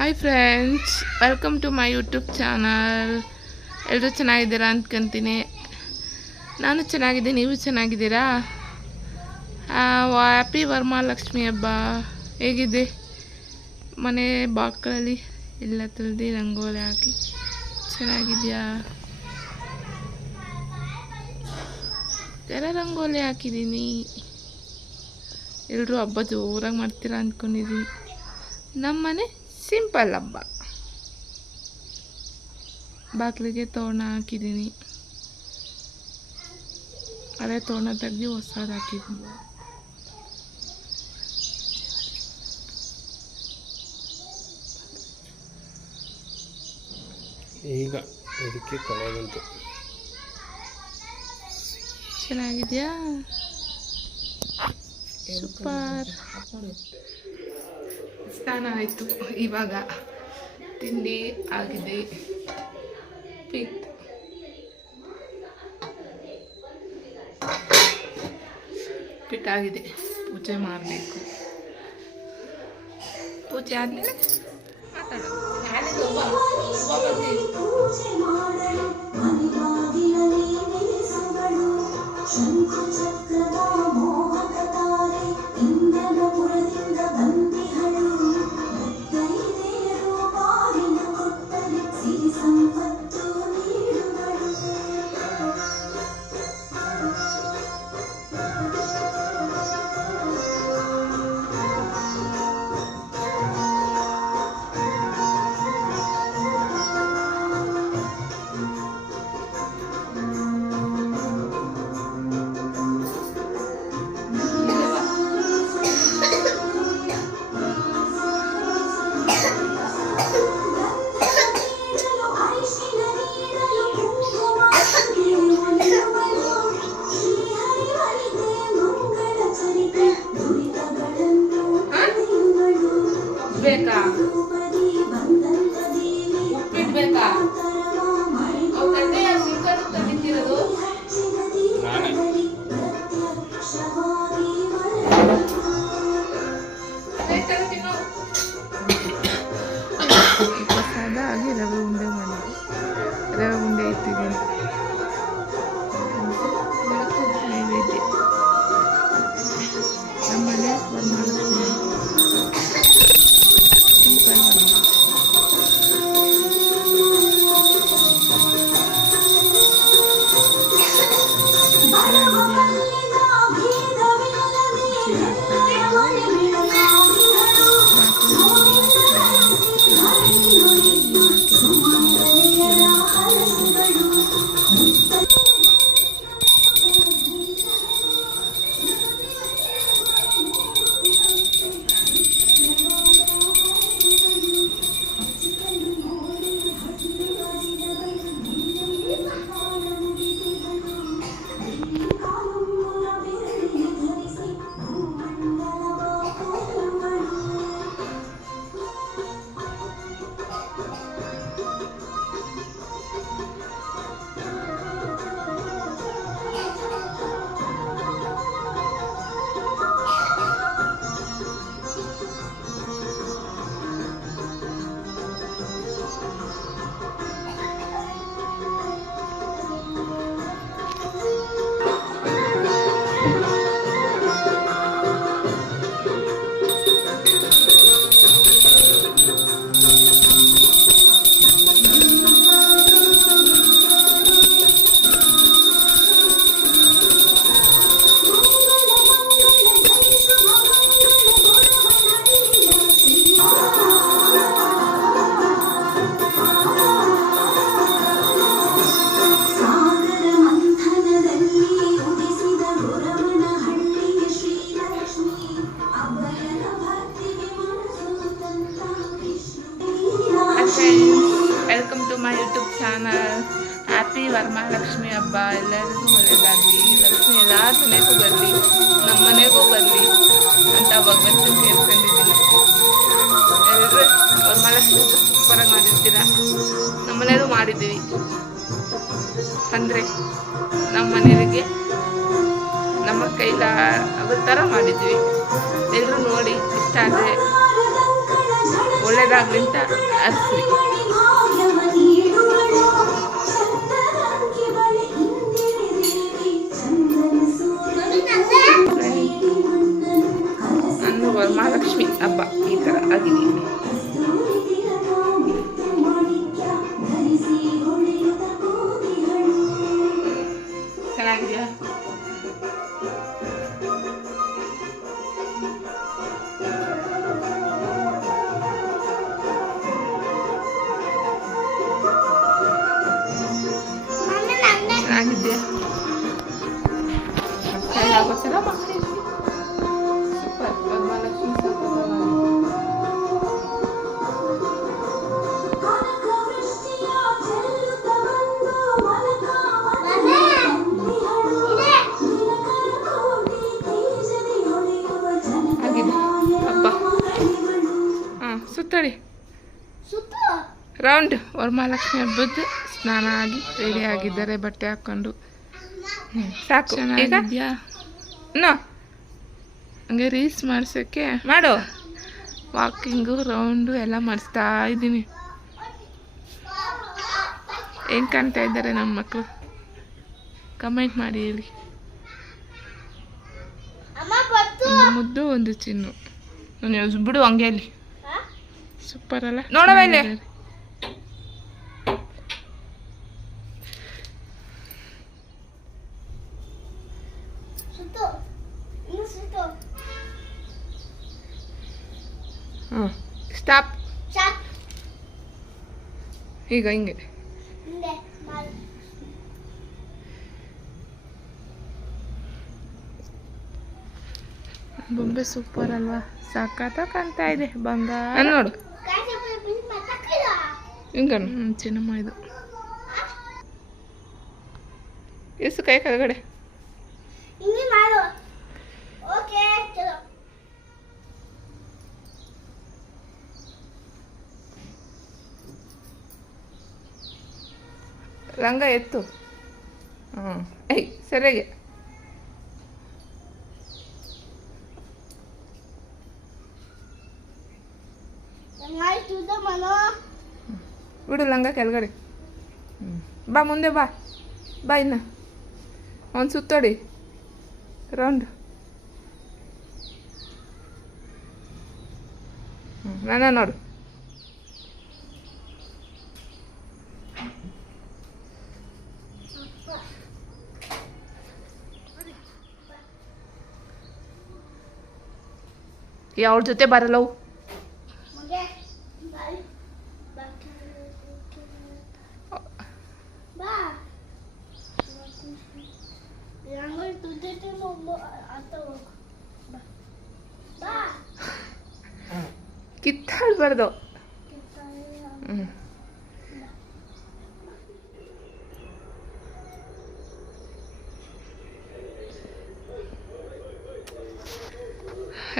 Hi friends, welcome to my YouTube channel. ಎಲ್ಲರೂ ಚೆನ್ನಾಗಿದ್ದೀರಾ ಅಂದ್ಕೊಂತೀನಿ. ನಾನು ಚೆನ್ನಾಗಿದ್ದೀನಿ, ನೀವು ಚೆನ್ನಾಗಿದ್ದೀರಾ? ಹ್ಯಾಪಿ ವರಮಹಾಲಕ್ಷ್ಮಿ ಹಬ್ಬ. ಹೇಗಿದೆ? ಮನೆ ಬಾಗಿಲಲ್ಲಿ ಎಲ್ಲ ತೊಳೆದು ರಂಗೋಲಿ ಹಾಕಿ ಚೆನ್ನಾಗಿದೆಯಾ? ತೆರೆ ರಂಗೋಲಿ ಹಾಕಿದ್ದೀನಿ. ಎಲ್ಲರೂ ಹಬ್ಬ ಜೋರಾಗಿ ಮಾಡ್ತೀರಾ ಅಂದ್ಕೊಂಡಿದ್ದೀನಿ. ನಮ್ಮನೆ ಸಿಂಪಲ್ ಹಬ್ಬ. ಬಾಗಿಲಿಗೆ ತೋರಣ ಹಾಕಿದ್ದೀನಿ. ಅದೇ ತೋರಣ ತೆಗೆದು ಹೊಸದು ಹಾಕಿದ್ದೀನಿ. ಈಗ ಇದಕ್ಕೆ ಕಳೆ ಬಂತು. ಚೆನ್ನಾಗಿದೆಯಾ? ಸೂಪರ್. ಸ್ನಾನ ಆಯಿತು, ಇವಾಗ ತಿಂಡಿ ಆಗಿದೆ. ಪಿಟ್ಟಾಗಿದೆ. ಪೂಜೆ ಮಾಡಬೇಕು. ಪೂಜೆ ಆದಮೇಲೆ ಬೇಕಾ? ಉಪ್ಪಿಟ್ಟು ಬೇಕಾ? ತಂದಿರೋದು ಪ್ರಸಾದ ಆಗಿ ರವೆ ಉಂಡೆ ಮಾಡಿ ರವೆ ಉಂಡೆ ಇಟ್ಟಿದ್ದೀನಿ. ನೈವೇದ್ಯ ನಮ್ಮನೆ Varamahalakshmi simple welcome to my YouTube channel. Happy Varamahalakshmi ಹಬ್ಬ. ಎಲ್ಲರಿಗೂ ಒಳ್ಳೆಯದಾಗಲಿ. ಲಕ್ಷ್ಮಿ ಎಲ್ಲರ ಮನೆಗೂ ಬರಲಿ, ನಮ್ಮ ಮನೆಗೂ ಬರಲಿ ಅಂತ ಭಗವಂತನ ಕೇಳ್ಕೊಂಡಿದ್ದೀನಿ. ಎಲ್ಲರೂ ವರಮಹಾಲಕ್ಷ್ಮಿ ಸೂಪರಾಗಿ ಮಾಡಿರ್ತೀರ. ನಮ್ಮ ಮನೆಯಲ್ಲೂ ಮಾಡಿದ್ದೀವಿ. ಅಂದರೆ ನಮ್ಮ ಮನೆಯವರಿಗೆ ನಮ್ಮ ಕೈಲ ಆಗೋ ಥರ ಮಾಡಿದ್ವಿ. ಎಲ್ಲರೂ ನೋಡಿ ಇಷ್ಟ ಆದರೆ ಒಳ್ಳೇದಾಗ್ಲಿ ಅಂತ ಅರ್ಸ್ರಿ. ನನ್ನ ವರಮಹಾಲಕ್ಷ್ಮಿ ಹಬ್ಬ ಈ ಥರ ಆಗಿದೆ. ಚೆನ್ನಾಗಿದೆಯಾ? ಚೆನ್ನಾಗಿದೆಯಾ? ಆಗೋತ್ತಲ್ಲ ಮಕ್ಕಳಿಗೆ. ಸೂಪರ್. ವರಮಹಾಲಕ್ಷ್ಮಿ ಆಗಿದೆ ಹಬ್ಬ. ಹಾಂ, ಸುತ್ತಳಿ ರೌಂಡ್. ವರಮಹಾಲಕ್ಷ್ಮಿ ಹಬ್ಬದ ಸ್ನಾನ ಆಗಿ ರೆಡಿ ಆಗಿದ್ದಾರೆ, ಬಟ್ಟೆ ಹಾಕ್ಕೊಂಡು. ಸಾಕು. ಚೆನ್ನಾಗಿದ್ಯಾ? ನೋ ಹಂಗೆ ರೀಲ್ಸ್ ಮಾಡ್ಸೋಕ್ಕೆ ಮಾಡು. ವಾಕಿಂಗು ರೌಂಡು ಎಲ್ಲ ಮಾಡಿಸ್ತಾ ಇದ್ದೀನಿ. ಹೆಂಗೆ ಕಾಣ್ತಾ ಇದ್ದಾರೆ ನಮ್ಮ ಮಕ್ಕಳು? ಕಮೆಂಟ್ ಮಾಡಿ ಹೇಳಿ. ಒಂದು ಮುದ್ದು ಒಂದು ಚಿನ್ನು. ನಾನು ಬಿಡು ಹಂಗೆ ಅಲ್ಲಿ. ಸೂಪರ್ ಅಲ್ಲ? ನೋಡವ ಇಲ್ಲಿ. ಹಾಂ, ಸ್ಟಾಪ್. ಈಗ ಹಿಂಗೆ ಬೊಂಬೆ ಸೂಪರ್ ಅಲ್ವಾ? ಸಖತ್ತ ಕಾಣ್ತಾ ಇದೆ. ಬಂಗಾರ ನೋಡು. ಹಿಂಗ ಚಿನ್ನಮ್ಮ ಇದು. ಎಷ್ಟು ಕೈ ಕೆಳಗಡೆ. ರಂಗ ಎತ್ತು. ಹ್ಞೂ, ಐ ಸರಿಯಾಗಿ. ಬಿಡು ಲಂಗ ಕೆಳಗಡೆ. ಬಾ ಮುಂದೆ ಬಾ. ಬಾ ಇನ್ನು ಒಂದು ಸುತ್ತೋಡಿ ರೌಂಡ್. ನನ್ನ ನೋಡು. ಅವ್ರ ಜೊತೆ ಬರಲ್ಲವು. ಕಿತ್ತಾಡ್ಬಾರ್ದು.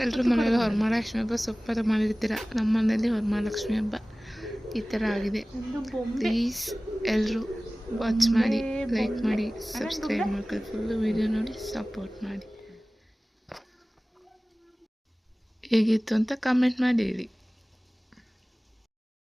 ಎಲ್ಲರೂ ಮನೇಲಿ ವರಮಹಾಲಕ್ಷ್ಮಿ ಹಬ್ಬ ಸೂಪರ್ ಮಾಡಿರ್ತೀರ. ನಮ್ಮ ಮನೇಲಿ ವರಮಹಾಲಕ್ಷ್ಮಿ ಹಬ್ಬ ಈ ಥರ ಆಗಿದೆ. ಪ್ಲೀಸ್ ಎಲ್ಲರೂ ವಾಚ್ ಮಾಡಿ, ಲೈಕ್ ಮಾಡಿ, ಸಬ್ಸ್ಕ್ರೈಬ್ ಮಾಡ್ಕೊಂಡು ಫುಲ್ಲು ವೀಡಿಯೋ ನೋಡಿ ಸಪೋರ್ಟ್ ಮಾಡಿ. ಹೇಗಿತ್ತು ಅಂತ ಕಮೆಂಟ್ ಮಾಡಿ ಹೇಳಿ.